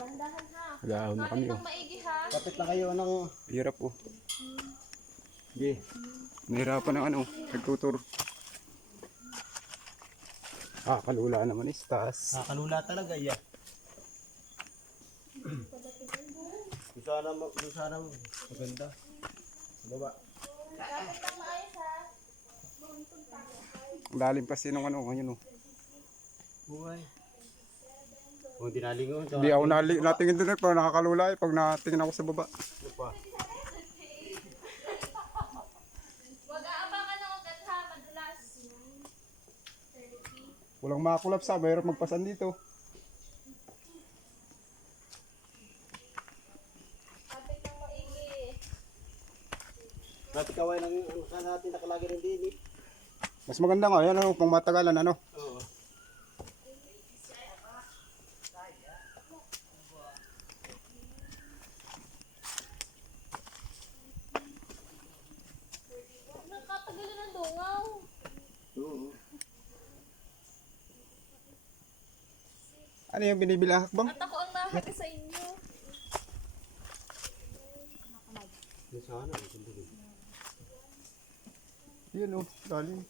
Bandahan ha. Dahon na kami Kain oh. ng maigi ha. Kapit na kayo ng... Hirap oh. Sige. Mahirapan ng ano, nagtuturo. Kalula naman istas. Nakakalula talaga yan. Doon sana maganda. Baba. Kapit ng maayos ha. Lalim kasi nung ano, ngayon oh. Buhay. Kung dinalingon. Hindi ako natingin doon pag nakakalula pag natingin ako sa baba. Ano pa? Wag aabangan ng ugat ha. Madulas. Walang makakulap sa, mahirap magpasan dito. Kapit ng maigi. Kapit kaway ng ano ka natin nakalagi rin din eh. Mas maganda nga, yan ano, pang matagalan ano. Oo. Nakatagalan ng dungaw. Oo. Ano yung binibilang hakbang? At ako ang nakakita sa inyo. Yung sana. Yun oh, lalim.